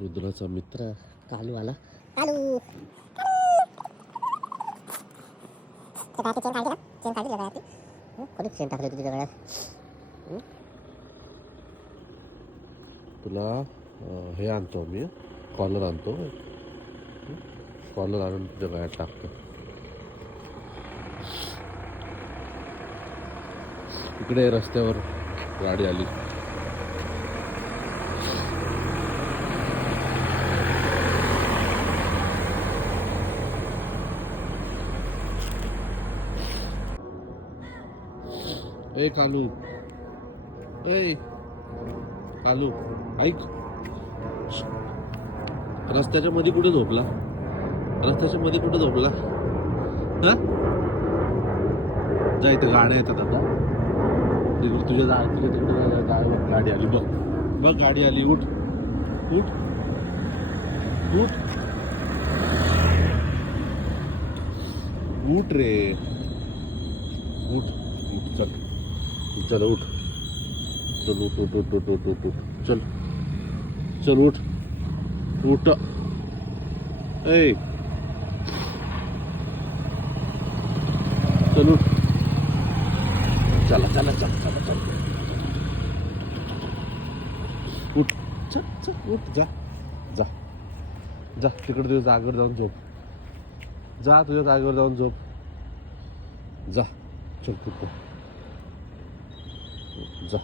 रुद्राचा मित्र कालू आला. कालू चेन काढली का कोणीच चेन टाकली तुझ्या गळ्यात. तुला हे आणतो मी, कॉलर आणतो. कॉलर आणून तुझ्या गळ्यात टाकतो. इकडे रस्त्यावर गाडी आली. ए कालू, ए कालू, ऐक. रस्त्याच्या मध्ये कुठे झोपला? रस्त्याच्या मध्ये कुठे झोपला? हा, जा, इथे गाड्या येतात आता. तुझ्या तिकडे गाडी आली. बघ बघ, गाडी आली. उठ उठ उठ उठ रे, उठ उठ, चल चल, उठ चल, उठ उठ उठ उठ उठ उठ, चल चल, उठ उठ. ए चल, उठ. चला चला चला चला चल, उठ. चल चल, उठ. जा जा जा, तिकडे तुझ्या जागेवर जाऊन झोप. जा, तुझ्या जागेवर जाऊन झोप. जा, चल तू जा.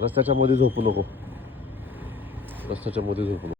रस्त्याच्या मध्ये झोपू नको. रस्त्याच्या मध्ये झोपू नको.